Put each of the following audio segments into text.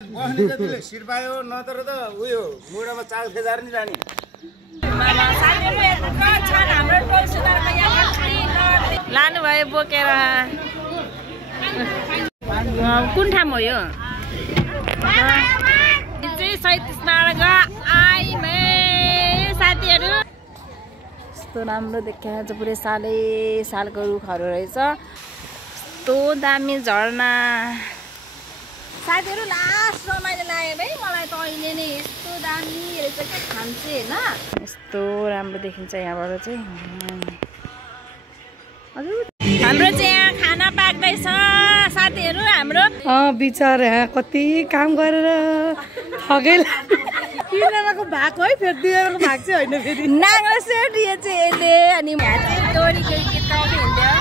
बस्ने जतिले सिट पायो नत्र त उयो मुडामा चाल खेदार नि जाने लानु भयो बोकेर कुन ठाउँ हो यो 37 मार्ग आइमे साथीहरु यस्तो राम्रो देखिन्छ पुरै सालै सालको रुखहरु रहेछ यस्तो दामी झरना साथीहरु लास्ट रमाइलो लाग्यो भाइ मलाई त अहिले नै यस्तो दामी रहेछ के खान्छ हैन यस्तो राम्रो देखिन्छ यहाँबाट चाहिँ हजुर हाम्रो चाहिँ यहाँ खाना पाक्दैछ साथीहरु हाम्रो बिचारा कति काम गरेर थगेल किनेको भाग है फेरि दिएको भाग चाहिँ होइन फेरि नाङ्गो सेटिए चाहिँ यसले अनि यहाँ चाहिँ डोरी गीत गाउँदै हिँड्यो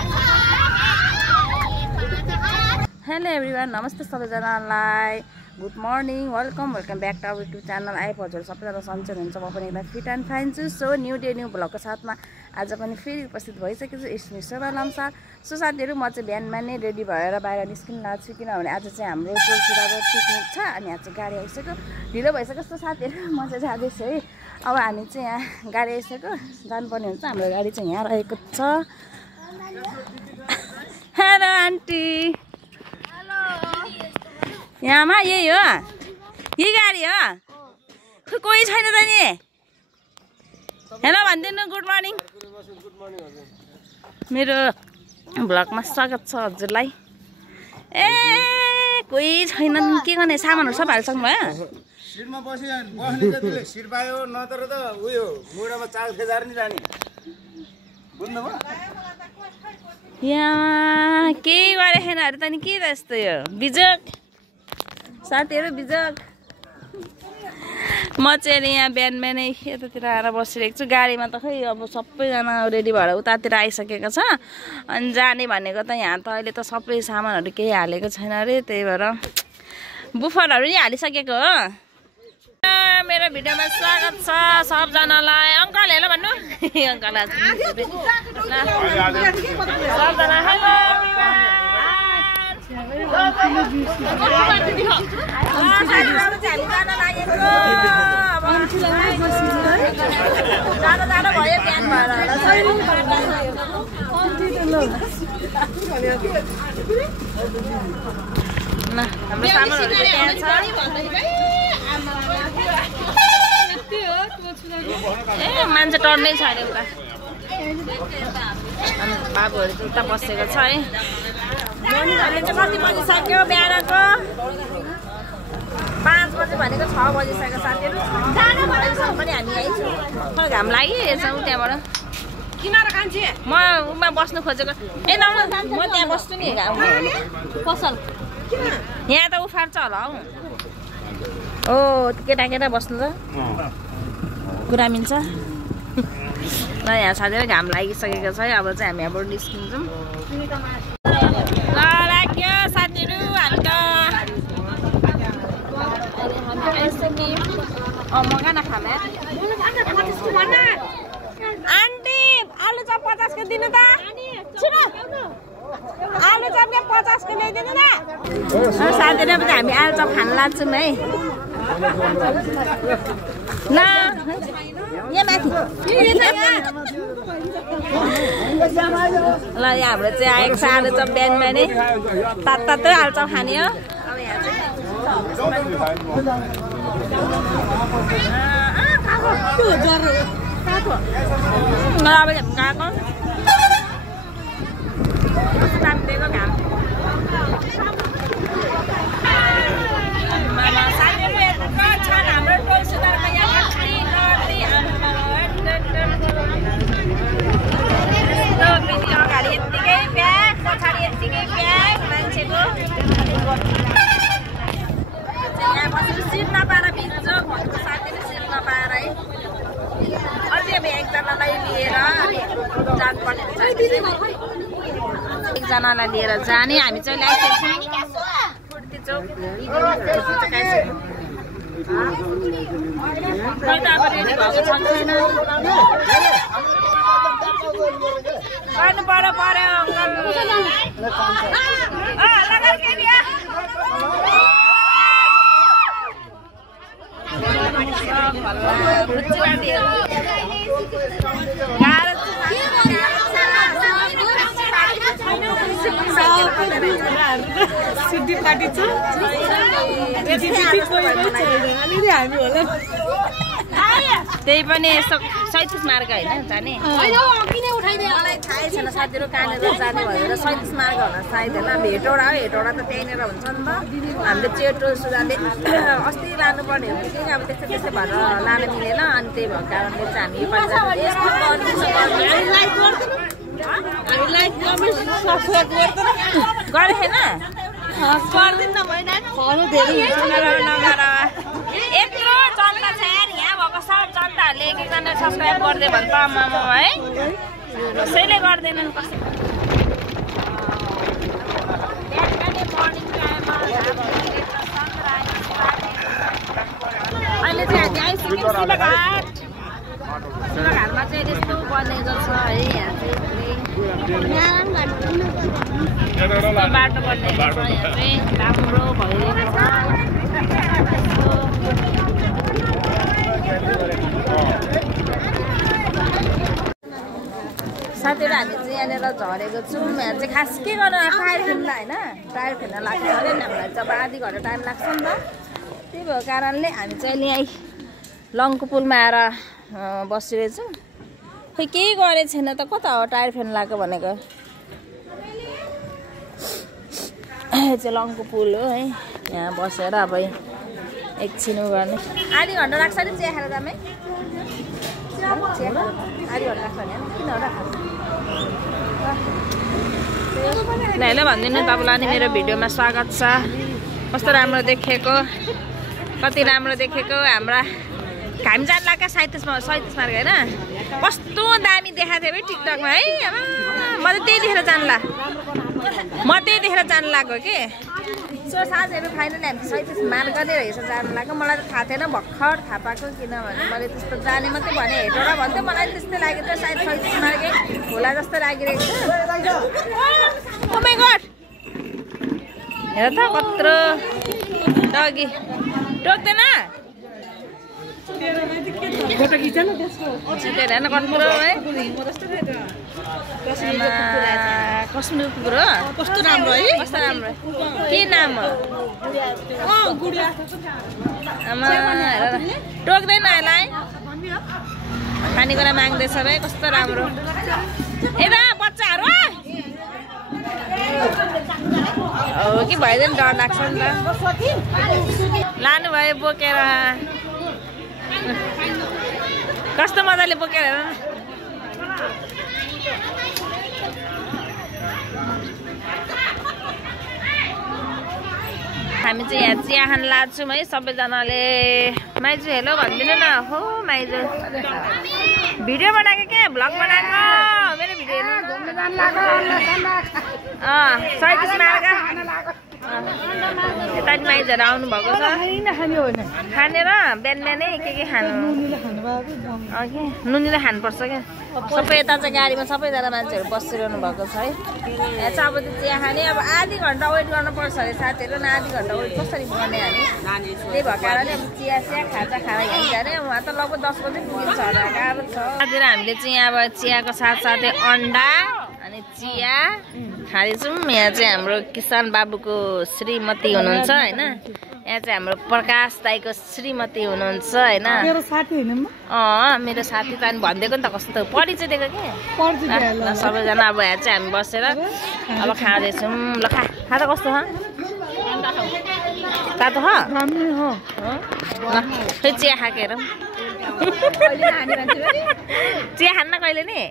हेलो एभ्रिवान नमस्ते सबैजनालाई good morning welcome back to our YouTube channel I hope हजुर सबैजना सन्चै हुनुहुन्छ म पनि एकदम फिट एन्ड फाइन छु सो न्यू डे न्यू भ्लगको साथमा आज पनि फेरि उपस्थित भइसकेको छु इसमी सोनालमसार सो साथीहरू म चाहिँ बिहानमा नै रेडी भएर बाहिर निस्किन लाग्छु किनभने आज चाहिँ हाम्रो टोलसिराको पिकनिक छ अनि आज चाहिँ गाडी आइसक्यो ढिलो भइसक्यो जस्तो साथीहरू म चाहिँ जाँदैछु है अब हामी चाहिँ यहाँ गाडी आइसक्यो जानुपर्ने हुन्छ हाम्रो गाडी चाहिँ यहाँ रहेको छ हेलो आन्टी यहाँमा यही हो यही गाडी हो कोही छैन त नि हेलो भनिदिनु गुड मर्निङ मेरो भ्लगमा स्वागत छ हजुरलाई ए कोही छैन के गर्ने सामानहरू सब हालिसक्नु भयो सिटमा बस्ने जतिले सिट पायो नत्र त उयो मुडामा चाल खेदार नि जाने बुझ्नुभयो यहाँ केही गरेन अरे त नि के त यस्तो यो बिजोक साथीहरू बिजोक म चाहिँ यहाँ बिहान बिहानै यतातिर आएर बसिरहेको छु गाडीमा त खै अब सबैजना रेडी भएर उतातिर आइसकेको छ अनि जाने भनेको त यहाँ त अहिले त सबै सामानहरू केही हालेको छैन अरे त्यही भएर बुफरहरू नि हालिसकेको हो मेरो भिडियोमा स्वागत छ सबजनालाई अङ्कल हेलो भन्नु अङ्कल सबजना हेलो जाँदा भयो बिहान भएर हाम्रो सामानहरू त्यहाँ छ ए मान्छे टर्नै छ अरे उता अनि बाबुहरू चाहिँ उता बसेको छ है अहिले चाहिँ कति बजिसक्यो बिहानको 5 बजे भनेको 6 बजिसक्यो साथीहरू अहिलेसम्म पनि हामी आइछौँ मलाई घाम लागिरहेछ त्यहाँबाट किनार कान्छे म उमा बस्नु खोजेको ए न म त्यहाँ बस्छु नि घाम पसल यहाँ त उफार्छ होला हौ ओ केटा केटा बस्नु त कुरा मिल्छ ल यहाँ साथीहरू घाम लागिसकेको छ है अब चाहिँ हामी यहाँबाट निस्किन्छौँ ल लाग्यो साथीहरू हामी त मगा नखाने आन्टी आलु चप 50 को दिनु त आलु चप 50 को ल्याइदिनु न साथीहरू पनि हामी आलु चप खान लाग्छौँ है ल यहाँ माथि ल यहाँ हाम्रो चाहिँ आएको छ आलु चप बिहान बिहानै तातै आलु चप खाने हो अब यहाँ चाहिँ दिएको घाम हाम्रो टोलसिराको यहाँ अगाडि यत्तिकै ब्याग पछाडि यत्तिकै ब्याग मान्छेको यहाँ बसेर सिट नपाएर बिच्छ भनेको साथीले सिट नपाएर है अझै अब एकजनालाई लिएर जानुपर्ने हुन्छ एकजनालाई लिएर जाने हामी चाहिँ ल्याइसकेको छौँ फुर्ती चौक गर्नु पर्यो अङ्कल सिद्धि पार्टी छ हामी होला त्यही पनि यसो 37 मार्ग होइन जाने मलाई थाहै छैन साथीहरू कहाँनिर जाने भनेर 37 मार्ग होला सायद होइन हेटौडा हो हेटौडा त त्यहीँनिर हुन्छ नि त हामीले चेटो सुजाले अस्ति लानुपर्ने हो कि अब त्यस्तै त्यस्तै भएर लान मिलेन अनि त्यही भएको कारणले चाहिँ हामी योपालि गरे छैन यत्रो जनता छ यार यहाँ भएको सब जनताहरूले एक एकजना सब्सक्राइब गरिदियो भने त आमामा है कसैले गर्दैनन् अहिले चाहिँ हामी आइसक्यौँ शिवघाटमा चाहिँ यस्तो बनेको छ है यहाँ चाहिँ बाटो बनेको छ यहाँ चाहिँ राम्रो भइरहेको छ साथीहरू हामी चाहिँ यहाँनिर झरेको छौँ यहाँ चाहिँ खास के गर्नु टायर खेल्न होइन टायर खेल्न लाग्छ अरे हामीलाई जब आधी घन्टा टाइम लाग्छ नि त त्यही भएको कारणले हामी चाहिँ यहीँ लङको पुलमा आएर बसिरहेछौँ खै केही गरेको छैन त कता हो टायर फेर्न लगाएको भनेको चाहिँ लङको पुल हो है यहाँ बसेर अब एकछिन गर्ने आधी घन्टा लाग्छ नि चिया खाएर दामै आधी घन्टा लाग्छ भने किन ल भनिदिनु तपाईँलाई नि मेरो भिडियोमा स्वागत छ कस्तो राम्रो देखेको कति राम्रो देखेको हाम्रा हामी जान लाग्यो 37 मार्ग होइन कस्तो दामी देखाएको थियो है टिकटकमा है म त त्यही देखेर जान लाग्यो कि सो साथीहरू फाइनली हामी 37 मार्ग नै रहेछ जानु लाग्यो मलाई त थाहा थिएन भर्खर थाहा पाएको किनभने मैले त्यस्तो जाने मात्रै भने हेटौडा भन्थ्यो मलाई त्यस्तै लागेको थियो सायद 37 मार्गै होला जस्तो लागिरहेको छ ओ माइ गॉड हेर त कत्रो डगी टोक्दैन कश्मीर कुकुर हो कस्तो राम्रो है कस्तो राम्रो के नाम हो टोक्दैन यसलाई खानेकुरा माग्दैछ है कस्तो राम्रो यता बच्चाहरू हो कि भइदियो डर लाग्छ नि त लानुभयो बोकेर कस्तो मजाले बोकेर हामी चाहिँ यहाँ चिया खान लाग्छौँ है सबैजनाले माइजू हेलो भनिदिनु न हो माइजू भिडियो बनाएको क्या भ्लग बनाएको मेरो भिडियो हेर्नु 37 मार्ग यता माइजहरू आउनुभएको छ खाने र बिहान बिहानै के खानु नुनीले खानुपर्छ क्या सबै यता चाहिँ गाडीमा सबैजना मान्छेहरू बसिरहनु भएको छ है यहाँ चाहिँ अब त्यो चिया खाने अब आधी घन्टा वेट गर्नुपर्छ अरे साथीहरू न आधी घन्टा वेट कसरी गर्ने हामी त्यही भएको कारणले अब चिया खाजा खाएर यहीँ जाने उहाँ त लगभग 10 बजी पुगिन्छ होला गाह्रो छ साथीहरू हामीले चाहिँ अब चियाको साथसाथै अन्डा अनि चिया खाँदैछौँ यहाँ चाहिँ हाम्रो किसान बाबुको श्रीमती हुनुहुन्छ होइन यहाँ चाहिँ हाम्रो प्रकाश दाईको श्रीमती हुनुहुन्छ होइन मेरो साथी हैन मेरो साथी त अनि भनिदिएको नि त कस्तो परिचय दिएको के सबैजना अब यहाँ चाहिँ हामी बसेर अब खाँदैछौँ ल खा त कस्तो छ तातो हो खै चिया खाकेर चिया खान्न कहिले नि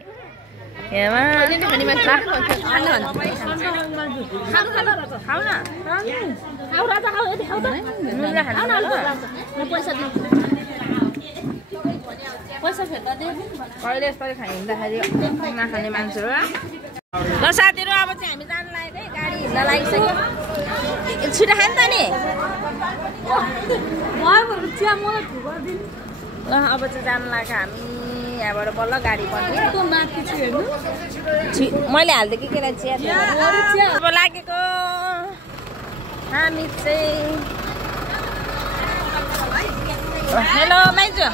कहिले यस्तो खाइँदाखेरि नखाने मान्छेहरू ल साथीहरू अब चाहिँ हामी जानु लाग्यो है गाडी हिँड्न लागिसक्यो छिटो खानु त नि ल अब चाहिँ जानु लाग्यो हामी यहाँबाट बल्ल गाडी बन्ने मैले हालिदिएँ के चिया अब लागेको हामी चाहिँ हेलो माइजू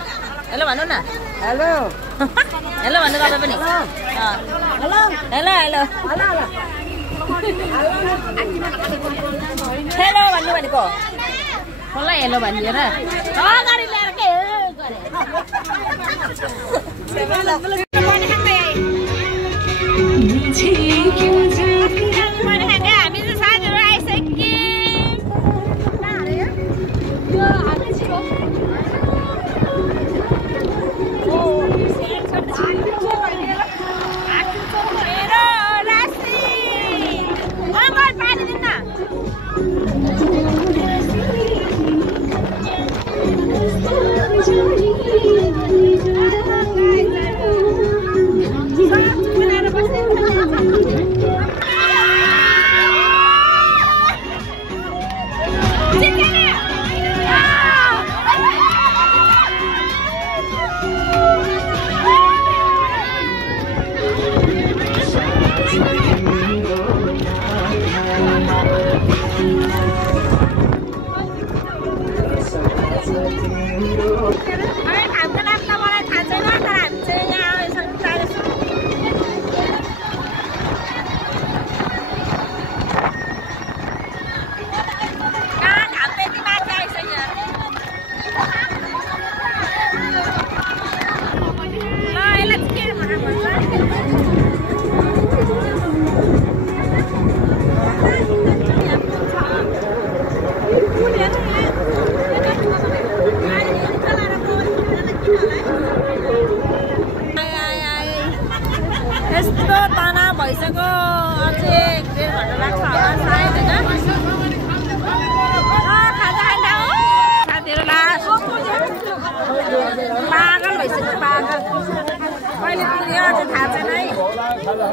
हेलो भन्नु न हेलो हेलो भन्नु तपाईँ पनि हेलो हेलो हेलो हेलो भन्नु भनेको कसलाई हेलो भनिदिएर गाडी ल्याएर के हामी चाहिँ साथीहरू आइसक्यौँ यस्तो तना भइसक्यो अझै 1.5 घन्टा लाग्छ होला सायद हैन खाजा खान्दा हो साथीहरु लास्ट पागल भइसक्यो पागल कहिले पुग्यो अझै थाहा छैन है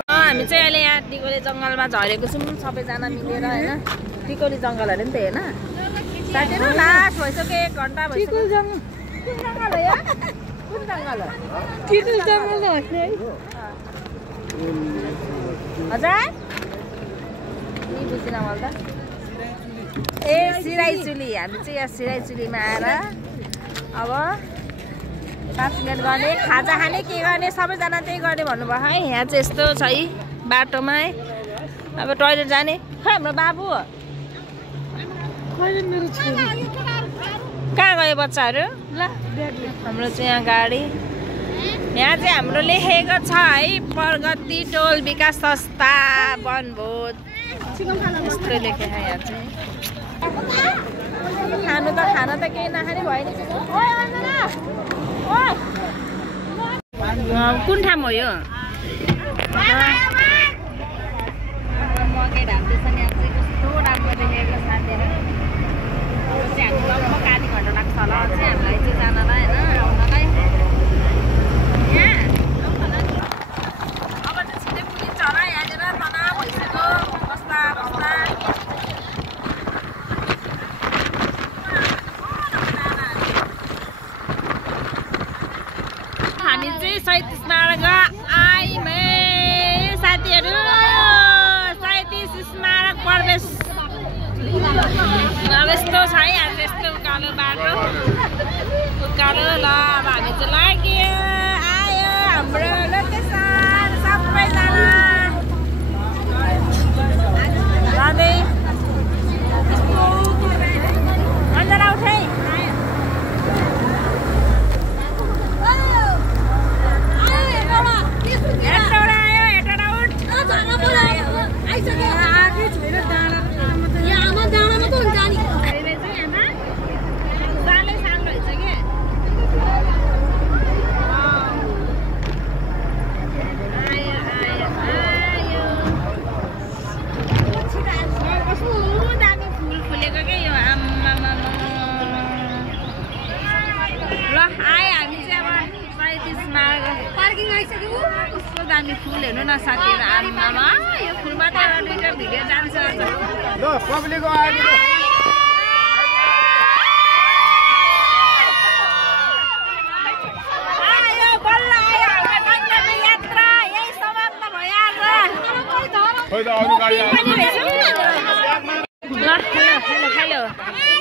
हामी चाहिँ अहिले यहाँ टिकोली जंगलमा झरेको छौं सबैजना मिलेर हैन टिकोली जंगल अरे नि त हैन साथीहरु लास्ट भइसक्यो 1 घन्टा भइसक्यो टिकोली जंगल हो या कुन जंगल हो टिकोली जंगल हो है हजुर नि बुझिन मलाई ए सिराइचुली हामी चाहिँ यहाँ सिराइचुलीमा आएर अब 5 मिनेट गर्ने खाजा खाने के गर्ने सबैजना त्यही गर्ने भन्नुभयो है यहाँ चाहिँ यस्तो छ है बाटोमा है अब टोयलेट जाने खै हाम्रो बाबु कहाँ गयो बच्चाहरू ल हाम्रो चाहिँ यहाँ गाडी यहाँ चाहिँ हाम्रो लेखेको छ है प्रगति टोल विकास संस्था वनभोज यस्तो लेखेको छ यहाँ चाहिँ खानु त खाना त केही नखाने भयो नि कुन ठाउँ हो यो मकै ढाप्दैछ नि यहाँ चाहिँ कस्तो राम्रो देखेको साथीहरू चाहिँ हामी लगभग आधी घन्टा लाग्छ होला चाहिँ हामीलाई चाहिँ जानलाई होइन आउनलाई अब चाहिँ छिटै पुगिन्छ होला यहाँनिर तनाव भइसक्यो बस्दा बस्दा हामी चाहिँ शहीद स्मारक आयौँ साथीहरू शहीद स्मारक प्रवेश अब यस्तो छ है यहाँ चाहिँ यस्तो उकालो बाटो उकालो ल अब हामी चाहिँ लाग्यो आयो हाम्रो लोकेसन सबैजना लाँदै अन्जरा उठै दामी फुल हेर्नु न साथीहरु आमामा यो फुलमा त एउटा भिडियो जान्छ ल पब्लिकको आयो आयो बल्ल आयो हाम्रो गन्तव्य यात्रा यही समाप्त भयो आज खोइ त अरु गाडी आयो ल हेलो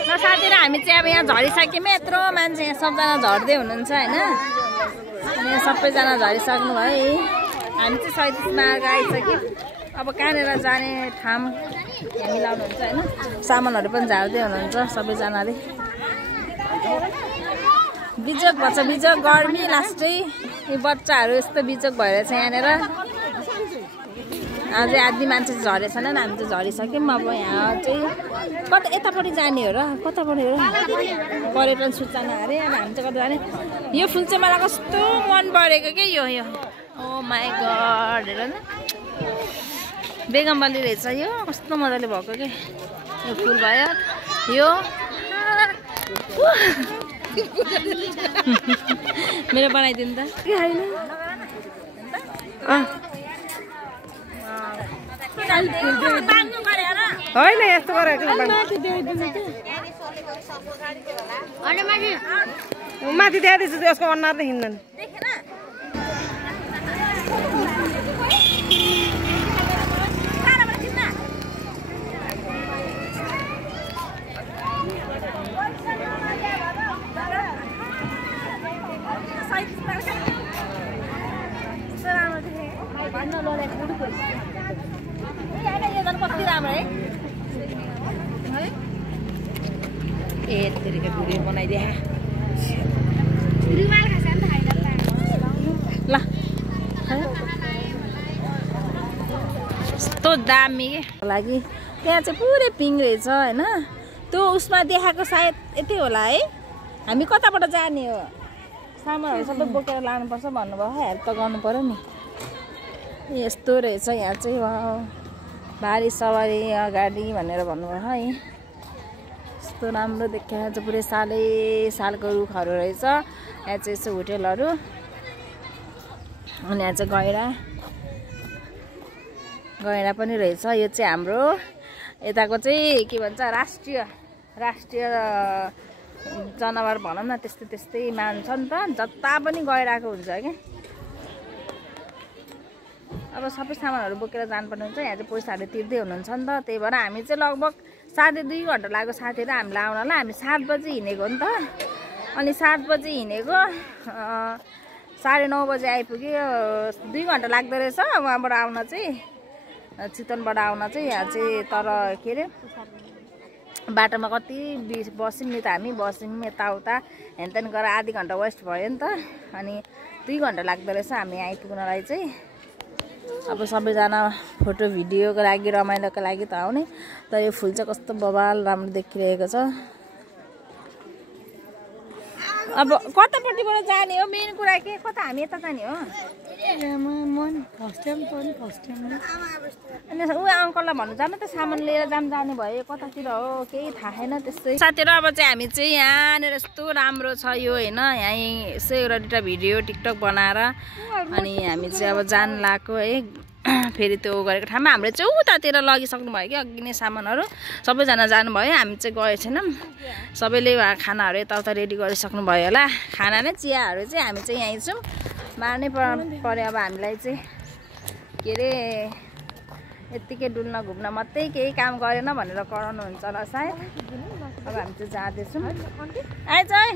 ल साथीहरु हामी हामी चाहिँ अब यहाँ झरिसक्यौँ यत्रो मान्छे यहाँ सबजना झर्दै हुनुहुन्छ होइन अनि यहाँ सबैजना झरिसक्नु भयो हामी चाहिँ 37 मार्ग आइसक्यौँ अब कहाँनिर जाने ठाउँ यहाँ मिलाउनुहुन्छ होइन सामानहरू पनि झार्दै हुनुहुन्छ सबैजनाले बिजोक भन्छ बिजोक गर्मी लास्टै यो बच्चाहरू यस्तो बिजोक भएर चाहिँ यहाँनिर अझै आदि मान्छे झरेछन् हामी चाहिँ झरिसक्यौँ अब यहाँ चाहिँ कता यतापट्टि जाने हो र कतापट्टि हो र पर्यटन सूचना अरे अनि हामी चाहिँ कता जाने यो फुल चाहिँ मलाई कस्तो मन परेको के यो ओ माई गड हेर न बेगमबली रहेछ यो कस्तो मजाले भएको के यो फुल भयो यो मेरो बनाइदिनु त के होइन होइन यस्तो गरेको माथि द्याइदिन्छु यसको अनुहार त हिँड्दैन कति राम्रो है ए तेरिका भिडियो बनाइदिए ल यस्तो दामी लागि त्यहाँ चाहिँ पुरै पिङ रहेछ होइन त्यो उसमा देखाएको सायद यतै होला है हामी कताबाट जाने हो सामानहरू सबै बोकेर लानुपर्छ भन्नुभयो हेल्प त गर्नु पर्यो नि यस्तो रहेछ यहाँ चाहिँ वाउ भारी सवारी अगाडि भनेर भन्नुभयो है यस्तो राम्रो देखिया चाहिँ पुरै सालै सालको रुखहरू रहेछ यहाँ चाहिँ यस्तो होटेलहरू अनि यहाँ चाहिँ गैँडा पनि रहेछ यो चाहिँ हाम्रो यताको चाहिँ के भन्छ राष्ट्रिय जनावर भनौँ न त्यस्तै मान्छ नि त जता पनि गइरहेको हुन्छ क्या अब सबै सामानहरू बोकेर जानुपर्ने हुन्छ यहाँ चाहिँ पैसाहरू तिर्दै हुनुहुन्छ नि त त्यही भएर हामी चाहिँ लगभग 2.5 घन्टा लाग्यो साथीहरू हामीलाई आउनलाई हामी 7 बजी हिँडेको नि त अनि 7 बजी हिँडेको 9:30 बजी आइपुग्यो 2 घन्टा लाग्दो रहेछ उहाँबाट आउन चाहिँ चितवनबाट आउन चाहिँ यहाँ चाहिँ तर के अरे बाटोमा कति बस्यौँ नि त हामी बस्यौँ यताउता हेनतेन गएर आधी घन्टा वेस्ट भयो नि त अनि 2 घन्टा लाग्दो रहेछ हामी आइपुग्नलाई चाहिँ अब सबैजना फोटो भिडियोको लागि रमाइलोको लागि त आउने तर यो फुल चाहिँ कस्तो बवाल राम्रो देखिरहेको छ अब कतापट्टिबाट जाने हो मेन कुरा के कता हामी यता जाने हो अनि ऊ अङ्कललाई भन्नु जानु त सामान लिएर जाने भयो कतातिर हो केही थाहा छैन त्यस्तै साथीहरू अब चाहिँ हामी चाहिँ यहाँनिर यस्तो राम्रो छ यो होइन यहाँ यसो एउटा भिडियो टिकटक बनाएर अनि हामी चाहिँ अब जान लाग्यो है फेरि त्यो गरेको ठाउँमा हामीले चाहिँ उतातिर लगिसक्नु भयो कि अघि नै सामानहरू सबैजना जानुभयो हामी चाहिँ गए छैनौँ सबैले खानाहरू यताउता रेडी गरिसक्नु भयो होला खाना नै चियाहरू चाहिँ हामी चाहिँ यहीँ छौँ मार्नै पर्यो अब हामीलाई चाहिँ के अरे यत्तिकै डुल्न घुम्न मात्रै केही काम गरेन भनेर कराउनुहुन्छ होला सायद अब हामी चाहिँ जाँदैछौँ आइज है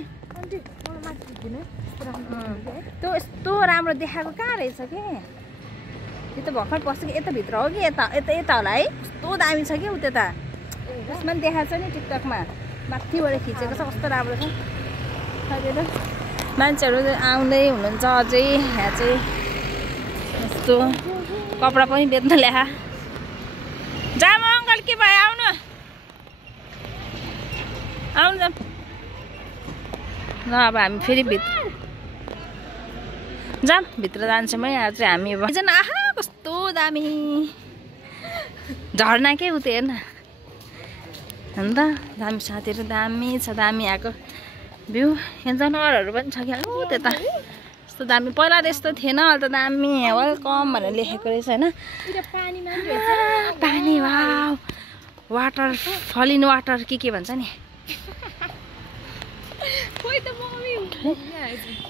त्यो यस्तो राम्रो देखाएको कहाँ रहेछ के यो त भर्खर पस्यो कि यताभित्र हो कि यता होला है कस्तो दामी छ कि उ त्यता त्यसमा पनि देखाएको छ नि टिकटकमा माथिबाट खिचेको छ कस्तो राम्रो छ मान्छेहरू आउँदै हुनुहुन्छ अझै यहाँ चाहिँ यस्तो कपडा पनि बेच्न ल्याए जाम अङ्कल के भयो आउनु जाम ल अब हामी फेरि भित्र जान्छौँ है यहाँ चाहिँ हामी आहा कस्तो दामी झर्ना के उ त्यो हेर्न त दामी साथीहरू दामी छ दामी आएको भ्यू यहाँ जनावरहरू पनि छ क्या ऊ त्यता यस्तो दामी पहिला त यस्तो थिएन अहिले त दामी वेलकम भनेर लेखेको रहेछ होइन पानी वाउ वाटर फलिन वाटर के भन्छ नि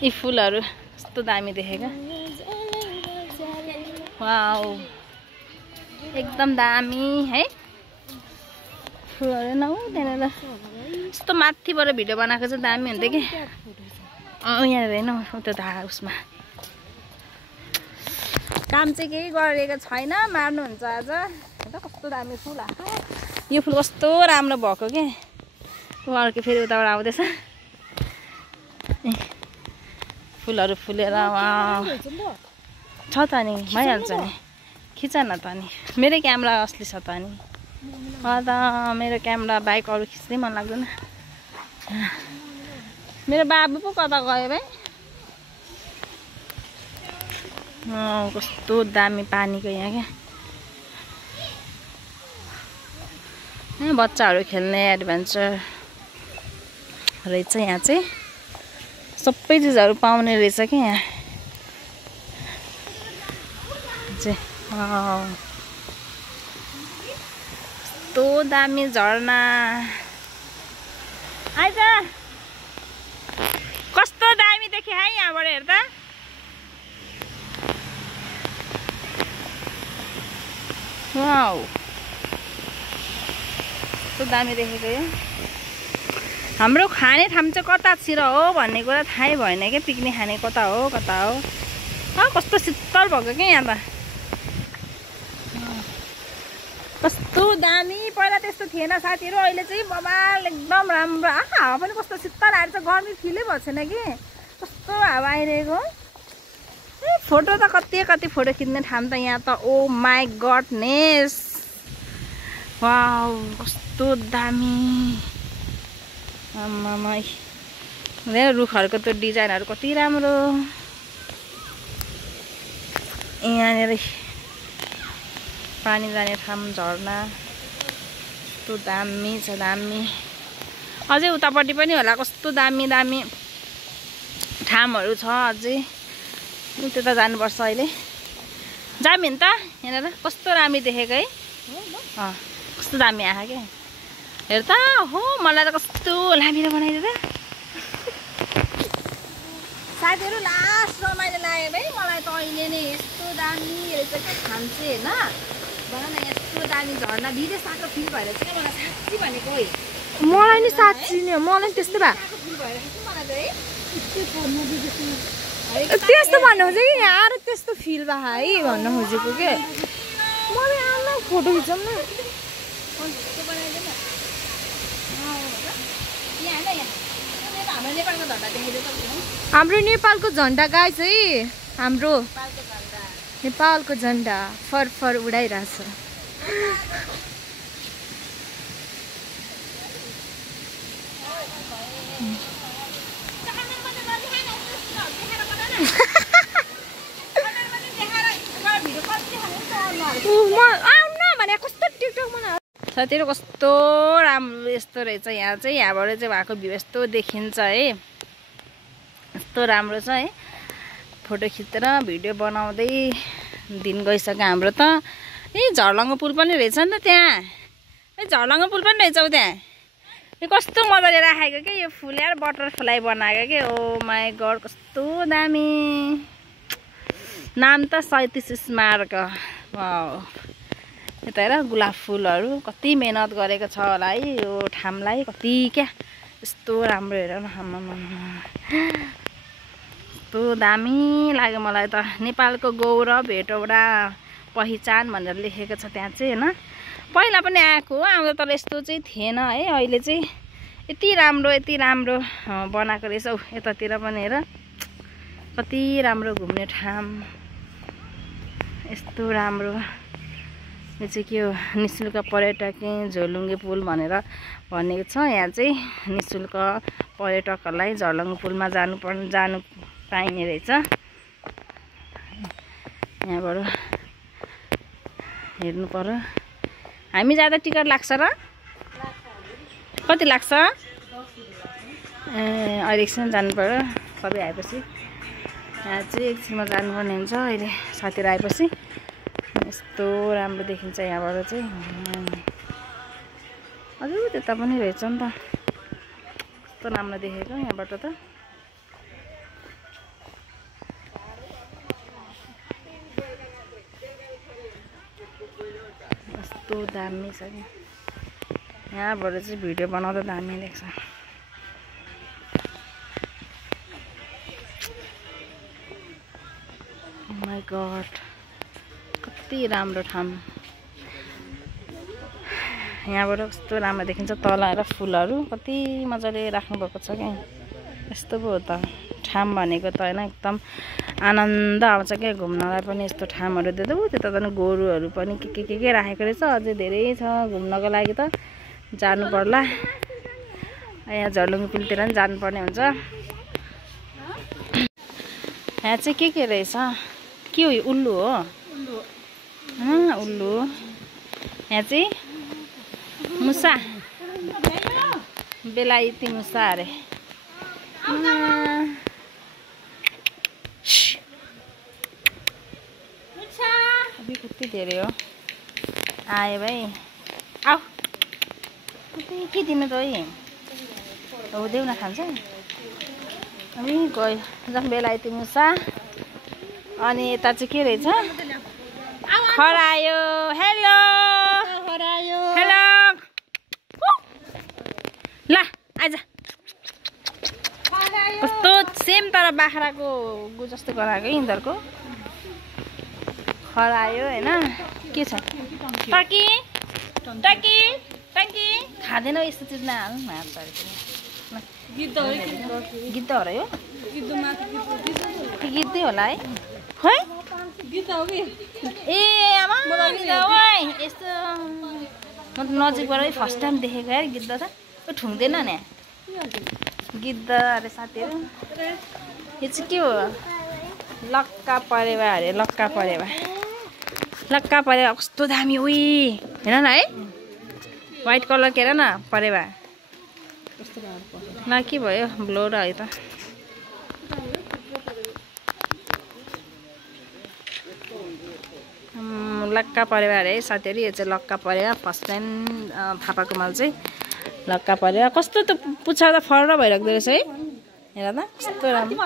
यी फुलहरू यस्तो दामी देखेको वाउ एकदम दामी है फुलहरू हेर्न ऊ त्यहाँनिर यस्तो माथिबाट भिडियो बनाएको चाहिँ दामी हुन्थ्यो कि यहाँ हेर्न उता धा उसमा काम चाहिँ केही गरेको छैन मार्नुहुन्छ आज कस्तो दामी फुल यो फुल कस्तो राम्रो भएको के अर्को फेरि उताबाट आउँदैछ फुलहरू फुलेर छ त नि भइहाल्छ नि खिच न त नि मेरै क्यामेरा असली छ त नि मेरो क्यामेरा बाइक अरू खिच्नै मन लाग्दैन मेरो बाबु पो कता गयो भाइ कस्तो दामी पानीको यहाँ क्या बच्चाहरू खेल्ने एडभेन्चर रहेछ यहाँ चाहिँ सबै चिजहरू पाउने रहेछ क्या यहाँ चाहिँ कस्तो दामी झरना आइज कस्तो दामी देखेँ है यहाँबाट हेर्दा वाउ कस्तो दामी देखेको यो हाम्रो खाने ठाउँ चाहिँ कतातिर हो भन्ने कुरा थाहै भएन क्या पिकनिक खाने कता हो कस्तो शीतल भएको क्या यहाँ त कस्तो दामी पहिला त्यस्तो थिएन साथीहरू अहिले चाहिँ बबाल एकदम राम्रो हावा पनि कस्तो शीतल आएर चाहिँ गर्मी फिलै भएको छैन कि कस्तो हावा आइरहेको फोटो त कति फोटो खिच्ने ठाउँ त यहाँ त ओ माई गडनेस वाउ कस्तो दामी आमामा रुखहरूको त्यो डिजाइनहरू कति राम्रो यहाँनिर पानी जाने ठाउँ झरना कस्तो दामी छ दामी अझै उतापट्टि पनि होला कस्तो दामी दामी ठाउँहरू छ अझै त्यता जानुपर्छ अहिले जामी नि त यहाँनिर कस्तो राम्रो देखेको है कस्तो दामी आयो क्या हेर त हो मलाई त कस्तो लामिलो बनाइदियो त साथीहरू लास्ट रमाइलो लाग्यो भाइ मलाई त अहिले नै यस्तो दामी रहेछ क्या ठाउँ चाहिँ होइन भन न यस्तो दामी झर्ना विदेश आएको फिल भएर चाहिँ मलाई साँच्ची भनेको है मलाई नि साँच्ची नि मलाई नि त्यस्तो भयो फिल भइरहेको छ मलाई त है त्यस्तो भन्नु खोजेको कि यहाँ आएर त्यस्तो फिल भयो है भन्न खोजेको के मलाई आउनु फोटो खिचौँ न हाम्रो नेपालको झन्डा गाइस है हाम्रो नेपालको झन्डा फर उडाइरहेछ साथीहरू कस्तो राम्रो यस्तो रहेछ यहाँ चाहिँ यहाँबाट चाहिँ भएको भ्यू यस्तो देखिन्छ है यस्तो राम्रो छ है फोटो खिचेर भिडियो बनाउँदै दिन गइसक्यो हाम्रो त झर्लङ्गो पुल पनि रहेछ नि त त्यहाँ झर्लङ्गो पुल पनि रहेछ त्यहाँ कस्तो मजाले राखेको के यो फुल यार बटरफ्लाई बनाएको के ओ माई गड कस्तो दामी नाम त 37 स्मारक वाउ यता हेर गुलाब फुलहरू कति मेहनत गरेको छ होला है यो ठाउँलाई कति क्या यस्तो राम्रो हेर न यस्तो दामी लाग्यो मलाई त नेपालको गौरव हेटौडा पहिचान भनेर लेखेको छ त्यहाँ चाहिँ होइन पहिला पनि आएको हो आउँदा तर यस्तो चाहिँ थिएन है अहिले चाहिँ यति राम्रो बनाएको रहेछ हौ यतातिर पनि हेर कति राम्रो घुम्ने ठाउँ यस्तो राम्रो यो चाहिँ के हो निःशुल्क पर्यटकीय झोलुङ्गे पुल भनेर भनेको छ यहाँ चाहिँ निःशुल्क पर्यटकहरूलाई झर्लङ्गे पुलमा जानु पाइने रहेछ यहाँबाट हेर्नु पर्यो हामी जाँदा टिकट लाग्छ र कति लाग्छ अहिले एकछिन जानु पर्यो सबै आएपछि यहाँ चाहिँ एकछिनमा जानुपर्ने हुन्छ अहिले साथीहरू आएपछि यस्तो राम्रो देखिन्छ यहाँबाट चाहिँ अझै त्यता पनि रहेछ नि त कस्तो राम्रो देखेको यहाँबाट त कस्तो दामी छ नि यहाँबाट चाहिँ भिडियो बनाउँदा दामी देख्छ माई गॉड कति राम्रो ठाउँ यहाँबाट कस्तो राम्रो देखिन्छ तल आएर फुलहरू कति मजाले राख्नुभएको छ क्या यस्तो पो हो त ठाउँ भनेको त होइन एकदम आनन्द आउँछ क्या घुम्नलाई पनि यस्तो ठाउँहरू देख्दा त्यता त गोरुहरू पनि के राखेको रहेछ अझै धेरै छ घुम्नको लागि त जानु पर्ला यहाँ झलुङ पुलतिर पनि जानुपर्ने हुन्छ यहाँ चाहिँ के रहेछ के हो यो उल्लु हो उल्लु यहाँ चाहिँ मुसा बेलायती मुसा अरे अभी कति धेरै हो आयो भाइ आऊ के दिनु त हो देऊ न खान्छ अभी गयो बेलायती मुसा अनि यता चाहिँ के रहेछ खरायो हेलो हेलो ल आइज कस्तो सेम तर बाख्राको गु जस्तो गराएको यिनीहरूको खरायो होइन के छ टकी टकी टकी खाँदैन यस्तो चिज नहाल्नु मार्छ अरे गीत हो र यो गीतै होला है खै ए आमा यस्तो म नजिकबाटै फर्स्ट टाइम देखेको यार गिद्ध त ठुङ्दैन नि गिद्ध अरे साथीहरू यो चाहिँ के हो लक्का परेवा अरे लक्का परेवा कस्तो दामी उही हेर न है व्हाइट कलर के हेर न परेवा न के भयो ब्लोर है त लक्का परेवा अरे साथीहरू यो चाहिँ लक्का परेवा फर्स्ट टाइम फापाको माल चाहिँ लक्का परेवा कस्तो त पुच्छर त फर भइराख्दो रहेछ है हेर त कस्तो राम्रो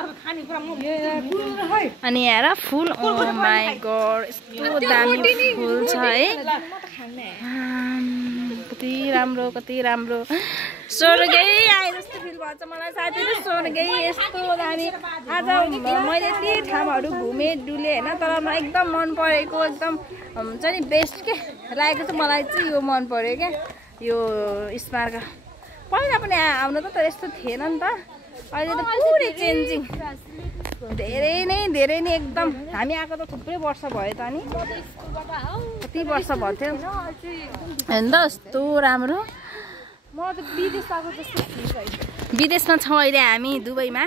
अनि हेर फुल ओ माई गॉड यस्तो दामी फुल छ है कति राम्रो स्वर्गै आए जस्तो फिल भन्छ मलाई साथीहरू स्वर्गै यस्तो दामी आज मैले यति ठाउँहरू घुमेँ डुलेँ होइन तर मलाई एकदम मन परेको एकदम हुन्छ नि बेस्ट के लागेको चाहिँ मलाई चाहिँ यो मन पर्यो क्या यो स्मारक पहिला पनि आउनु त यस्तो थिएन नि त अहिले त पुरै चेन्जिङ धेरै नै एकदम हामी आएको त थुप्रै वर्ष भयो त अनि कति वर्ष भयो थियो होइन त यस्तो राम्रो म त विदेश आएको जस्तो विदेशमा छौँ अहिले हामी दुबईमा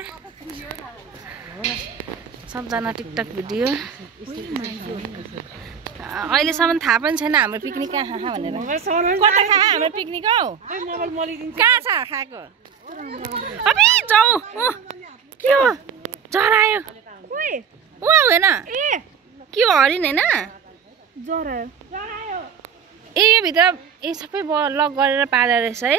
सबजना टिकटक भिडियो अहिलेसम्म थाहा पनि छैन हाम्रो पिकनिक कहाँ भनेर कता खा हाम्रो पिकनिक हौ कहाँ छ खाएको अबे जाऊ के हो जरायो होइन के हो हरिण होइन ए यो भित्र ए सबै लक गरेर पालेर रहेछ है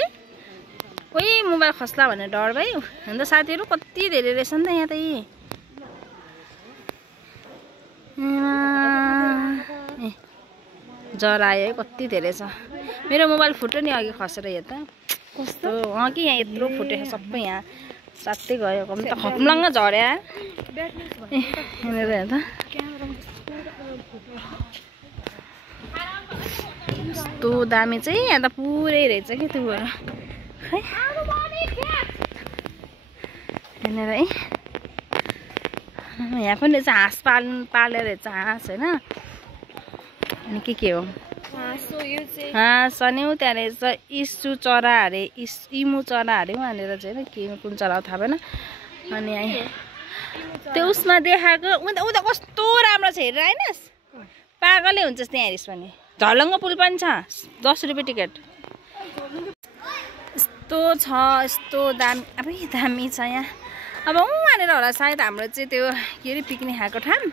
कोही मोबाइल खस्ला भनेर डर भयो अन्त साथीहरू कति धेरै रहेछ नि त यहाँ त जरायो है कति धेरै छ मेरो मोबाइल फुट्यो नि अघि खसेर यो त कस्तो कि यहाँ यत्रो फुटेको सबै यहाँ साथै गयो कम त खप्लङ्ग झर्या यहाँनिर हेर्दा यस्तो दामी चाहिँ यहाँ त पुरै रहेछ कि त्यो भएर खै यहाँनिर है यहाँ पनि रहेछ हाँस पालेर रहेछ हाँस होइन अनि के हो हाँस अनि त्यहाँ रहेछ इस्सु चरा अरे इमु चरा अरे वहाँनिर चाहिँ होइन के कुन चरा हो थाहा भएन अनि त्यो उसमा देखाएको उता कस्तो राम्रो छ हेरेर हेर्नुहोस् पागलै हुन्छ त्यहाँ हेरिस् भने झलङ्ग पुल पनि छ 10 रुपियाँ टिकट यस्तो छ यस्तो दामी अब दामी छ यहाँ अब वहाँनिर होला सायद हाम्रो चाहिँ त्यो के अरे पिकनिक खाएको ठाउँ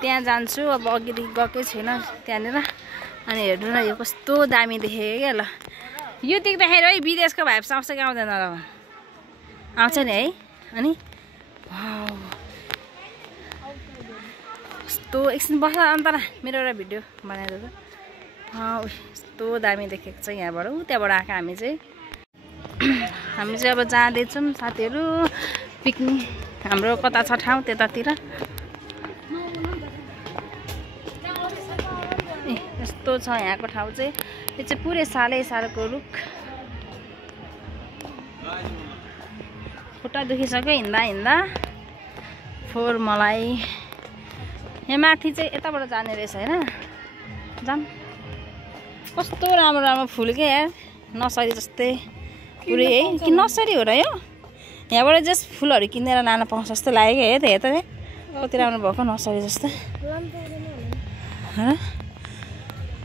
त्यहाँ जान्छु अब अघिदेखि गएकै छैन त्यहाँनिर अनि हेर्नु न यो कस्तो दामी देखेको क्या ल यो देख्दाखेरि है विदेशको भाइब्स आउँछ कि आउँदैन र आउँछ नि है अनि कस्तो एकछिन बस्दा अन्त मेरो एउटा भिडियो बनाइदियो त यस्तो दामी देखेको छ यहाँबाट त्यहाँबाट आएको हामी चाहिँ अब जाँदैछौँ साथीहरू पिकनिक हाम्रो कता छ ठाउँ त्यतातिर यस्तो छ यहाँको ठाउँ चाहिँ यो चाहिँ पुरै सालको रुख खुट्टा दुखिसक्यो हिँड्दा फोहोर मलाई यहाँ माथि चाहिँ यताबाट जाने रहेछ होइन जाम कस्तो राम्रो फुल के यार नर्सरी जस्तै पुरै है कि नर्सरी हो र यो यहाँबाट जस्ट फुलहरू किनेर लान पाउँछ जस्तो लाग्यो है त कति राम्रो भएको नर्सरी जस्तो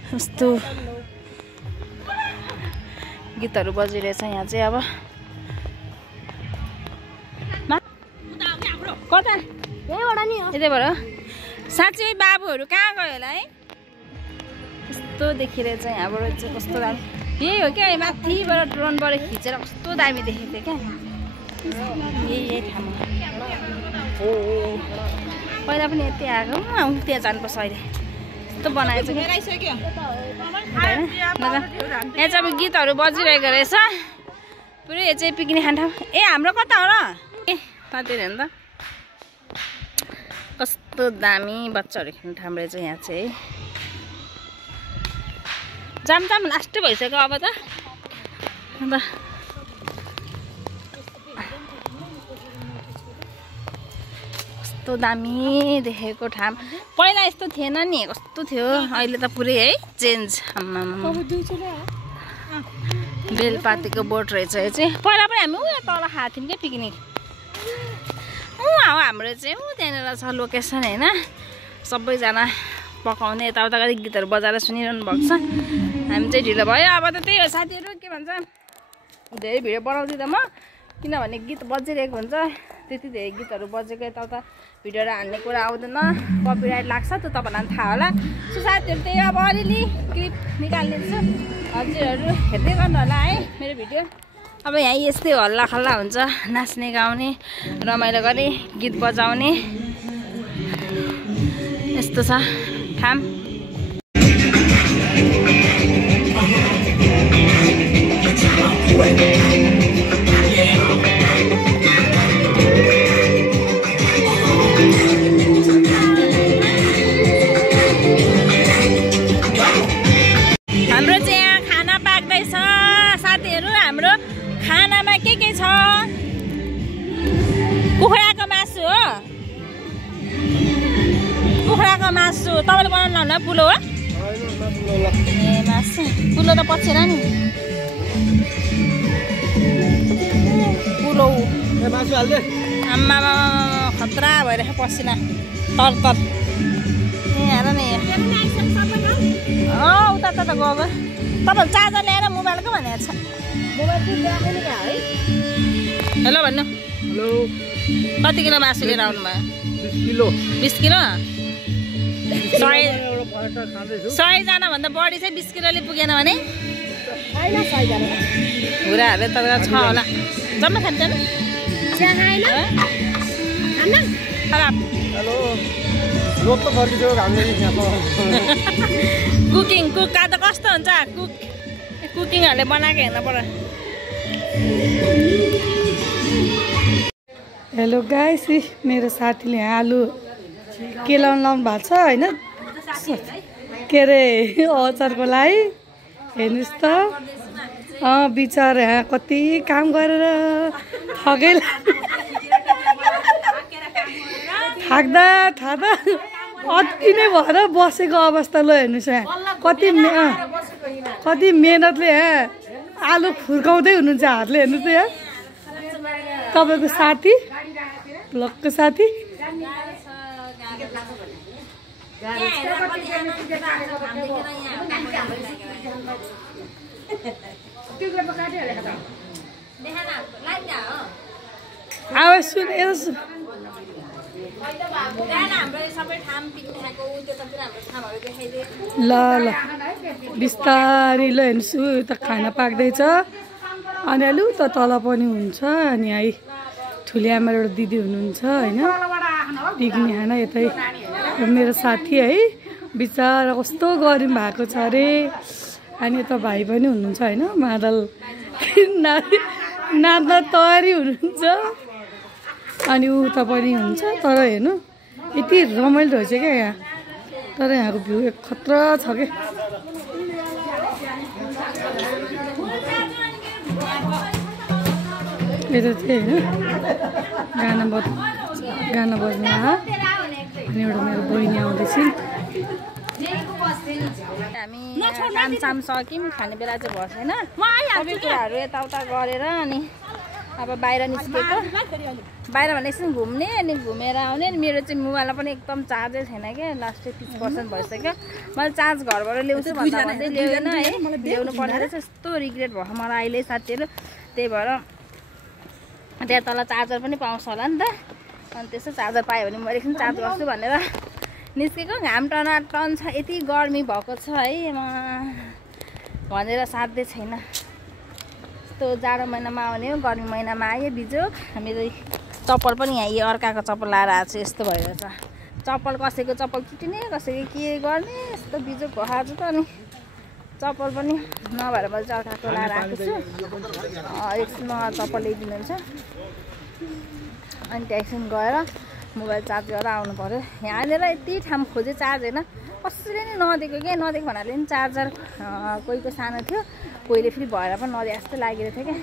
कस्तो गीतहरू बजिरहेछ यहाँ चाहिँ अब कता यतैबाट साँच्चै बाबुहरू कहाँ गयो होला है कस्तो देखिरहेछ यहाँबाट चाहिँ कस्तो दामी यही हो क्या माथिबाट ड्रोनबाट खिचेर कस्तो दामी देखेको थियो क्या यही ठाउँमा पहिला पनि यति आएको त्यहाँ जानुपर्छ अहिले यस्तो बनाएछ यहाँ चाहिँ अब गीतहरू बजिरहेको रहेछ पुरै यो चाहिँ पिकनिक खाने ठाउँ ए हाम्रो कता हो र ए साथीहरू हेर्नु त कस्तो दामी बच्चाहरू खेल्ने ठाउँ रहेछ यहाँ चाहिँ जाम लास्टै भइसक्यो अब त अन्त कस्तो दामी देखेको ठाउँ पहिला यस्तो थिएन नि कस्तो थियो अहिले त पुरै है चेन्ज बेलपातीको बोट रहेछ यो चाहिँ पहिला पनि हामी उयो तल खाएको थियौँ क्या पिकनिक हाम्रो चाहिँ त्यहाँनिर छ लोकेसन होइन सबैजना पकाउने यताउता गरी गीतहरू बजाएर सुनिरहनु भएको छ हामी चाहिँ ढिलो भयो अब त त्यही हो साथीहरू के भन्छ धेरै भिडियो बनाउँदिनँ म किनभने गीत बजिरहेको हुन्छ त्यति धेरै गीतहरू बजेको यताउता भिडियोहरू हाल्ने कुरा आउँदैन कपिराइट लाग्छ त्यो तपाईँलाई थाहा होला सो साथीहरू त्यही अब अलिअलि क्लिप निकालिदिन्छु हजुरहरू हेर्दै गर्नु होला है मेरो भिडियो अब यहाँ यस्तै हल्ला खल्ला हुन्छ नाच्ने गाउने रमाइलो गरी गीत बजाउने यस्तो छ ठाम हाम्रो चाहिँ यहाँ खाना पाक्दैछ साथीहरू हाम्रो खानामा के छ कुखुराको मासु हो कुखुराको मासु तपाईँले बनाउनु लाउनु पुलो हो ए मासु पुलो त पछेर नि पुलो आम्मा खतरा भइरहेको पसिना तर ए हेर नि उता त गयो तपाईँहरू चार्जर ल्याएर मोबाइलको भनेको छ हेलो भन्नु हेलो कति किलो मासु लिएर आउनु भयो 20 किलो 100जना भन्दा बढी चाहिँ 20 किलोले पुगेन भने हुराहरूले तपाईँको छ होला जम्मा खान्छ कुकिङ कुक त कस्तो हुन्छ कुकिङहरूले बनाएको हेर्नु पर्यो हेलो गाइस मेरो साथीले आलु केलाउनु लाउनु भएको छ होइन के अरे अचारको लागि हेर्नुहोस् त बिचरा यहाँ कति काम गरेर थाक्दा अति नै भएर बसेको अवस्था ल हेर्नुहोस् यहाँ कति मेहनतले यहाँ आलु फुर्काउँदै हुनुहुन्छ हातले हेर्नुहोस् त यहाँ तपाईँको साथी ब्लगको साथी आवाज सुन ल बिस्तारै ल हेर्नुहोस् त खाना पाक्दैछ अनि अलि त तल पनि हुन्छ अनि है ठुली आमा एउटा दिदी हुनुहुन्छ होइन पिकनिक खाना यतै मेरो साथी है बिचरा कस्तो गरम भएको छ अरे। अनि यता भाइ पनि हुनुहुन्छ होइन, मादल नाच्न तयारी हुनुहुन्छ। अनि उता पनि हुन्छ, तर हेर्नु यति रमाइलो रहेछ क्या यहाँ। तर यहाँको भ्यू एक खतरा छ क्या। यता चाहिँ होइन गाना बज्नु आयो। अनि एउटा मेरो बहिनी आउँदैछन्। हामी कामसाम सक्यौँ, खाने बेला चाहिँ भएको छैन। सबै कुराहरू यताउता गरेर अनि अब बाहिर निस्केको। बाहिर भने एकछिन घुम्ने अनि घुमेर आउने। अनि मेरो चाहिँ मोबाइलमा पनि एकदम चार्जै छैन क्या, लास्टै 30% भइसक्यो। मैले चार्ज घरबाट ल्याउँछु भन्दा भन्दै ल्याउँदैन है, ल्याउनु पर्ने रहेछ। यस्तो रिग्रेट भयो मलाई अहिले साथीहरू। त्यही भएर त्यहाँ तल चार्जर पनि पाउँछ होला नि त। अनि त्यसो चार्जर पायो भने म एकछिन चार्ज गर्छु भनेर निस्केको। घाम टनाटन छ, यति गर्मी भएको छ है भनेर साध्यै छैन। यस्तो जाडो महिनामा आउने हो, गर्मी महिनामा आयो बिजोग। मेरो चप्पल पनि यहाँ यो अर्काको चप्पल लाएर आएको छु, यस्तो भइरहेछ। चप्पल कसैको चप्पल चुटिने, कसैको के गर्ने, यस्तो बिजोग भएको आज त। अनि चप्पल पनि नभएर मैले चाहिँ अर्काको लाएर आएको छु। एकछिनमा चप्पल ल्याइदिनुहुन्छ। अनि त्यहाँ एकछिन गएर मोबाइल चार्ज गरेर आउनु पऱ्यो। यहाँनिर यति ठाउँ खोजेँ चार्ज होइन, कसैले नि नदिएको क्या। नदिएको भन्नाले नि चार्जर कोहीको सानो थियो, कोहीले फेरि भएर पनि नदिए जस्तो लागिरहेको थियो क्या।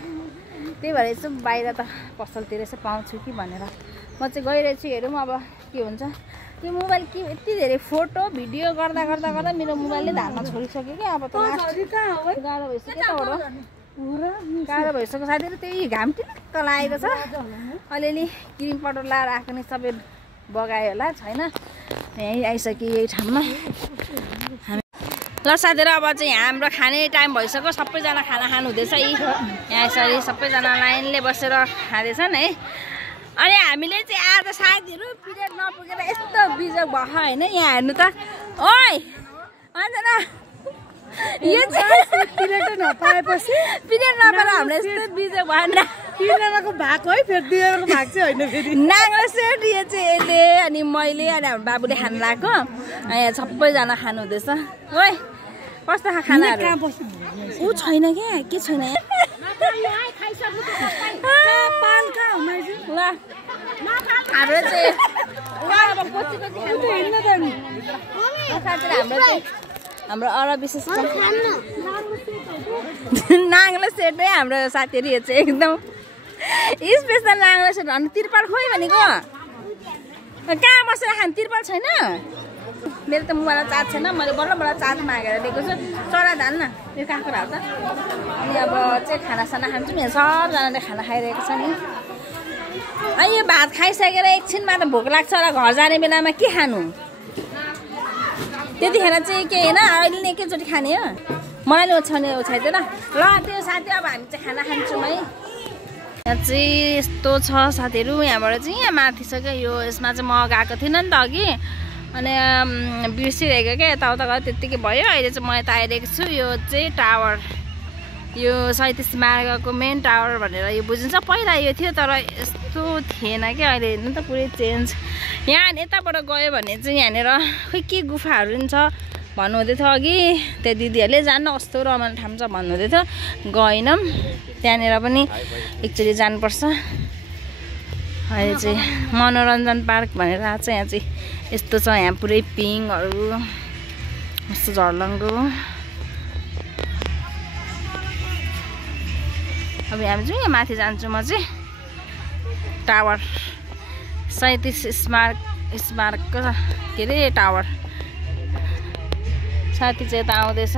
त्यही भएर यसो बाहिर त पसलतिर यसो पाउँछु कि भनेर म चाहिँ गइरहेको छु। हेरौँ अब के हुन्छ। यो मोबाइल के यति धेरै फोटो भिडियो गर्दा गर्दा गर्दा मेरो मोबाइलले धारमा छोडिसक्यो क्या। अब त गाह्रो भइसक्यो त। गाह्रो भइसक्यो साथीहरू। त्यही घाम टिक्क लागेको छ। अलिअलि क्रिम पाउडर लाएर आएको नि सबै बगायो होला, छैन। यहीँ आइसक्यो यही ठाउँमा। ल साथीहरू अब चाहिँ हाम्रो खाने टाइम भइसक्यो। सबैजना खाना खानु हुँदैछ। यहाँ यसरी सबैजना लाइनले बसेर खाँदैछन् है। अनि हामीले चाहिँ आज साथीहरू पिरियड नपुगेर यस्तो बिजोग भयो होइन। यहाँ हेर्नु त, ओइ अन्जना यो चाहिँ पिरियड नपाएपछि पिरियड नपाएर हाम्रो यस्तो बिजोग भएन। तिनीहरूको भाग है, फेरि तिनीहरूको भाग चाहिँ होइन। फेरि नाङ्लो सेट यो चाहिँ यसले अनि मैले अनि हाम्रो बाबुले खानु लगाएको। यहाँ सबैजना खानु हुँदैछ। ओइ कस्तो खानाहरू ऊ छैन क्या, के छैन ल। हाम्रो चाहिँ हाम्रो अरू विशेष नाङ्लो सेट है हाम्रो साथीहरू। यो चाहिँ एकदम स्पेसल नाङ्लो सेट। अनि तिरपाल खोइ भनेको कहाँ बसेर खानु, तिरपाल छैन। मेरो त मोबाइलमा चार्ज छैन, मैले बल्ल चार्ज मागेर दिएको छु। चरा धान न यो काँक्रो हाल्छ। अनि अब चाहिँ खानासाना खान्छौँ। यहाँ सबजनाले खाना खाइरहेको छ नि। अनि यो भात खाइसकेर एकछिनमा त भोक लाग्छ र घर जाने बेलामा के खानु, त्यतिखेर चाहिँ के होइन अहिले नै एकैचोटि खाने हो। मलाई नि ओछ्याइदिएन ल। त्यो साथी अब हामी चाहिँ खाना खान्छौँ है। यहाँ चाहिँ यस्तो छ साथीहरू। यहाँबाट चाहिँ यहाँ माथिसक्यो। यो यसमा चाहिँ म गएको थिइनँ नि त अघि, अनि बिर्सिरहेको क्या। यताउता गएर त्यत्तिकै भयो। अहिले चाहिँ म यता आइरहेको छु। यो चाहिँ टावर, यो 37 मार्गको मेन टावर भनेर यो बुझिन्छ। पहिला यो थियो तर यस्तो थिएन क्या। अहिले हेर्नु त पुरै चेन्ज। यहाँ यताबाट गयो भने चाहिँ यहाँनिर खोइ के गुफाहरू पनि छ भन्नुहुँदै थियो अघि। त्यो दिदीहरूले जान्न कस्तो रमाइलो ठाउँ छ भन्नुहुँदै थियो। गएनौँ। त्यहाँनिर पनि एकचोटि जानुपर्छ। अहिले चाहिँ मनोरञ्जन पार्क भनेर आएको छ। यहाँ चाहिँ यस्तो छ, यहाँ पुरै पिङहरू यस्तो झर्लङ्गो। अब हामी चाहिँ यहाँ माथि जान्छु म चाहिँ। टावर 37 स्मारकको के अरे टावर। साथी चाहिँ यता आउँदैछ।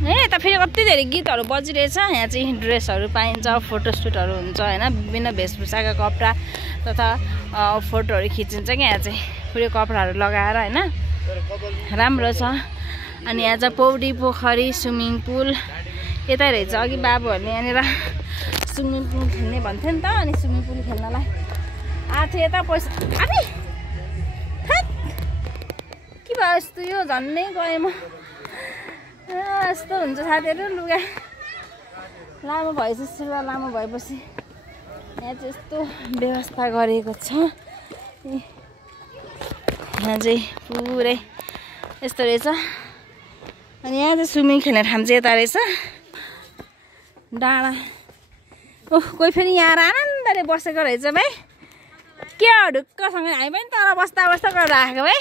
यता फेरि कति धेरै गीतहरू बजिरहेछ। यहाँ चाहिँ ड्रेसहरू पाइन्छ, फोटोसुटहरू हुन्छ होइन। विभिन्न वेशभूषाका कपडा तथा फोटोहरू खिचिन्छ क्या। यहाँ चाहिँ पुरै कपडाहरू लगाएर होइन, राम्रो छ। अनि यहाँ चाहिँ पौडी पोखरी, स्विमिङ पुल यतै रहेछ। अघि बाबुहरूले यहाँनिर स्विमिङ पुल खेल्ने भन्थ्यो नि त। अनि स्विमिङ पुल खेल्नलाई आएको थियो। यता पैसा आफै के भयो यस्तो, यो झन्नै गएँ म। यस्तो हुन्छ साथीहरू। लुगा लामो भएपछि, सुरुवाल लामो भएपछि यहाँ चाहिँ यस्तो व्यवस्था गरिएको छ। यहाँ चाहिँ पुरै यस्तो रहेछ। अनि यहाँ चाहिँ स्विमिङ खेल्ने ठाउँ चाहिँ यता रहेछ डाँडा। ओह कोही फेरि यहाँ आनन्दले बसेको रहेछ भाइ। के हो ढुक्कसँग हामी पनि तर बस्दा गरेर राखेको भाइ।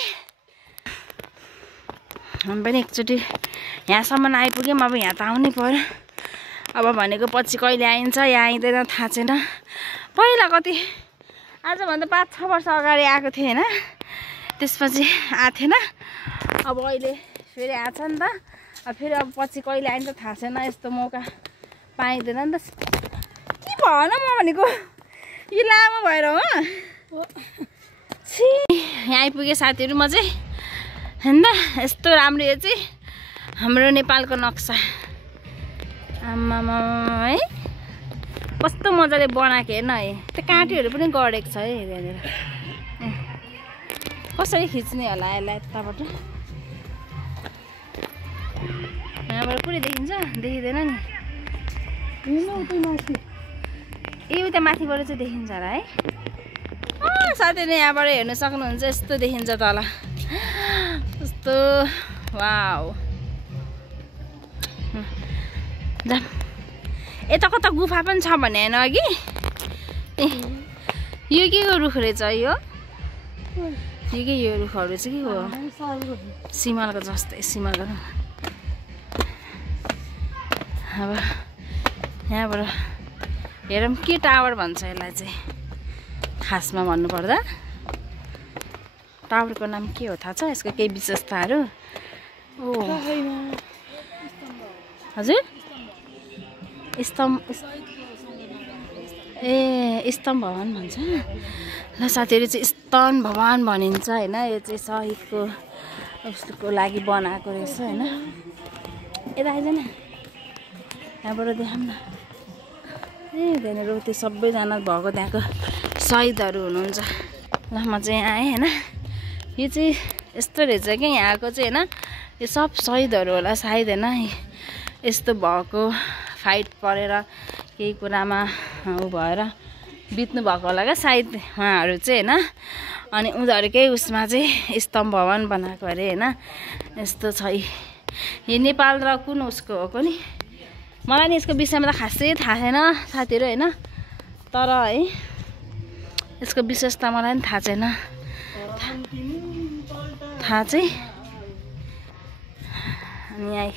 हामी पनि एकचोटि यहाँसम्म आइपुग्यौँ। अब यहाँ त आउनै पर्यो। अब भनेको पछि कहिले आइन्छ या आइँदैन थाहा छैन। पहिला कति आजभन्दा 5-6 वर्ष अगाडि आएको थिएँ होइन, त्यसपछि आएको थिएन। अब अहिले फेरि आएको छ नि त। अब फेरि अब पछि कहिले आइन्छ थाहा छैन। यस्तो मौका पाइँदैन नि त। के भन म भनेको यो लामो भएर हो। छि यहाँ आइपुगेँ साथीहरू म चाहिँ होइन। यस्तो राम्रो यो चाहिँ हाम्रो नेपालको नक्सा। आमामा है कस्तो मजाले बनाएको हेर्न है। त्यो काँटीहरू पनि गडेको छ है यहाँनिर। कसरी खिच्ने होला यसलाई यताबाट। यहाँबाट पुरै देखिन्छ देखिँदैन नि। ए उता माथिबाट चाहिँ देखिन्छ होला है। साथीले यहाँबाट हेर्न सक्नुहुन्छ। यस्तो देखिन्छ तल यस्तो। वाउ जाम यता कता गुफा पनि छ भने होइन अघि। यो के को रुख रहेछ यो रुखहरू चाहिँ के हो सिमलको जस्तै सिमलको। अब यहाँबाट हेरौँ के टावर भन्छ यसलाई चाहिँ खासमा भन्नुपर्दा। टावरको नाम के हो थाहा छ यसको केही विशेषताहरू? ओ हजुर स्तम्भ स्तम्भ भवन भन्छ ल साथीहरू। चाहिँ स्तन भवन भनिन्छ होइन। यो चाहिँ शहीदको उसको लागि बनाएको रहेछ होइन। यता आइज न यहाँबाट देखाऊँ न। ए त्यहाँनिर त्यो सबैजना भएको त्यहाँको शहीदहरू हुनुहुन्छ। ल म चाहिँ आएँ होइन। यो चाहिँ यस्तो रहेछ क्या यहाँको चाहिँ होइन। यो सब शहीदहरू होला सायद होइन। यस्तो भएको फाइट परेर केही कुरामा ऊ भएर बित्नु भएको होला क्या सायद उहाँहरू चाहिँ होइन। अनि उनीहरूकै उसमा चाहिँ स्तम्भ भवन बनाएको अरे होइन। यस्तो छ यो नेपाल र कुन उसको हो कुनि मलाई नि यसको विषयमा त खासै थाहा छैन साथीहरू होइन। तर है यसको विशेषता मलाई पनि थाहा छैन। थाहा चाहिँ अनि यहाँ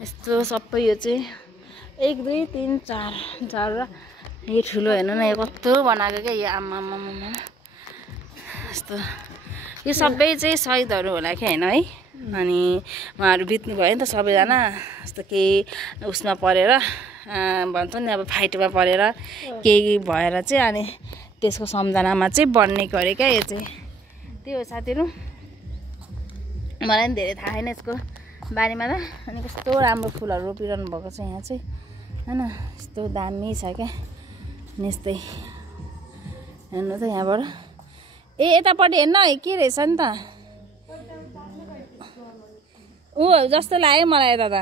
यस्तो सबै यो चाहिँ 1 2 3 4 र यो ठुलो हेर्नु न यो कत्रो बनाएको क्या यो आमामामा। यस्तो यो सबै चाहिँ शहीदहरू होला क्या होइन है। अनि उहाँहरू बित्नु भयो नि त सबैजना। यस्तो केही उसमा परेर भन्छ नि अब फाइटमा परेर केही भएर चाहिँ अनि त्यसको सम्झनामा चाहिँ बनिएको अरे क्या यो चाहिँ। त्यही हो साथीहरू मलाई पनि धेरै थाहा छैन यसको बारेमा त। अनि कस्तो राम्रो फुलहरू रोपिरहनु भएको छ यहाँ चाहिँ होइन। यस्तो दामी छ क्या यस्तै हेर्नु त यहाँबाट। ए यतापट्टि हेर्न है के रहेछ नि त ऊ जस्तो लाग्यो मलाई यता त।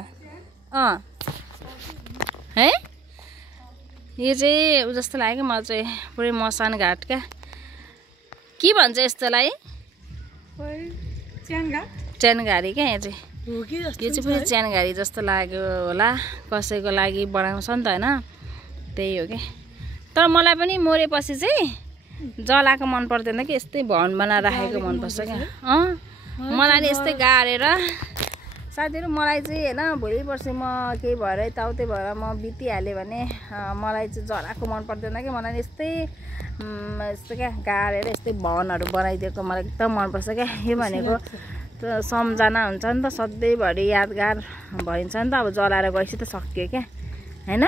है यो चाहिँ ऊ जस्तो लाग्यो मलाई चाहिँ पुरै मसान घाट क्या के भन्छ यस्तोलाई च्यानघारी क्या। यहाँ चाहिँ यो चाहिँ पुरै च्यानघारी जस्तो लाग्यो होला कसैको लागि बनाउँछ नि त होइन। त्यही हो क्या। तर मलाई पनि मरेपछि चाहिँ जलाएको मन पर्दैन कि यस्तै भवन बनाएर राखेको मनपर्छ क्या। मलाई नि यस्तै गाडेर साथीहरू मलाई चाहिँ होइन भोलि पर्सि म केही भएर यताउतै भएर म बितिहालेँ भने मलाई चाहिँ जलाएको मन पर्दैन कि। मलाई यस्तै यस्तो क्या गाडेर यस्तै भवनहरू बनाइदिएको मलाई एकदम मनपर्छ क्या। यो भनेको सम्झना हुन्छ नि त सधैँभरि यादगार भइन्छ नि त। अब जलाएर गएपछि त सकियो क्या होइन।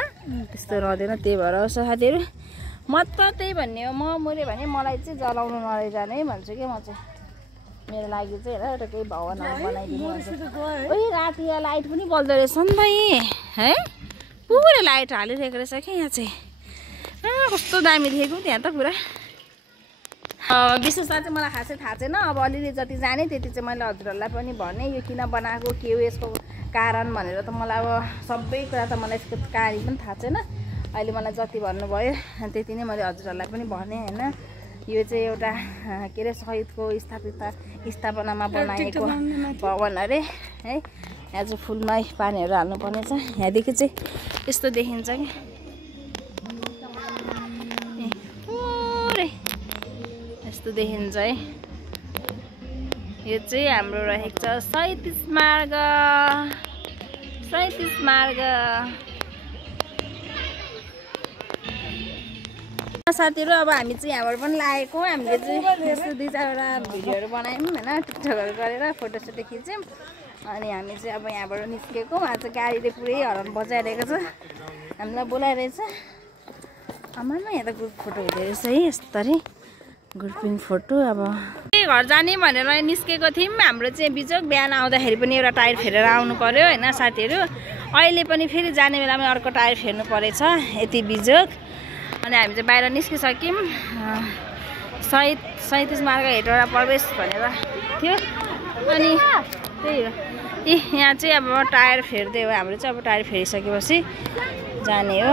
त्यस्तो रहँदैन। त्यही भएर साथीहरू म त त्यही भन्ने हो। म मऱ्यो भने मलाई चाहिँ जलाउनु नलैजाने है भन्छु क्या म चाहिँ। मेरो लागि चाहिँ होइन एउटा केही भवनहरू बनाइदिनु भन्छ। ओइ राति लाइट पनि बल्दो रहेछ नि त है। पुरै लाइट हालिरहेको रहेछ क्या यहाँ चाहिँ। कस्तो दामी देखेको त्यहाँ त पुरा। विशेषता चाहिँ मलाई खासै थाहा छैन। अब अलिअलि जति जाने त्यति चाहिँ मैले हजुरहरूलाई पनि भने यो किन बनाएको के हो यसको कारण भनेर त मलाई अब सबै कुरा त मलाई यसको कहानी पनि थाहा छैन। अहिले मलाई जति भन्नुभयो त्यति नै मैले हजुरहरूलाई पनि भने होइन। यो चाहिँ एउटा के अरे शहीदको स्थापनामा बनाएको भवन अरे है। यहाँ चाहिँ फुलमा पानीहरू हाल्नुपर्ने छ। यहाँदेखि चाहिँ यस्तो देखिन्छ कि पुरै यस्तो देखिन्छ है। यो चाहिँ हाम्रो रहेको छ शहीद स्मारक। साथीहरू अब हामी चाहिँ यहाँबाट पनि लागेको। हामीले चाहिँ यस्तो 2-4वटा भिडियोहरू बनायौँ होइन, टिकटकहरू गरेर फोटोसोटो खिच्यौँ। अनि हामी चाहिँ अब यहाँबाट निस्केको। उहाँ चाहिँ गाडीले पुरै हर्न बजाइरहेको छ, हामीलाई बोलाइरहेछ। आमामा यहाँ त ग्रुप फोटो हुँदो रहेछ है, यस्तरी ग्रुपिङ फोटो। अब घर जाने भनेर निस्केको थियौँ। हाम्रो चाहिँ बिजोग बिहान आउँदाखेरि पनि एउटा टायर फेरेर आउनु पर्यो होइन साथीहरू। अहिले पनि फेरि जाने बेलामा अर्को टायर फेर्नु परेछ, यति बिजोग। अनि हामी चाहिँ बाहिर निस्किसक्यौँ। शहीद स्मारक हेटौँडा प्रवेश भनेर थियो। अनि त्यही हो, यहाँ चाहिँ अब टायर फेर्दै हो। हाम्रो चाहिँ अब टायर फेरिसकेपछि जाने हो।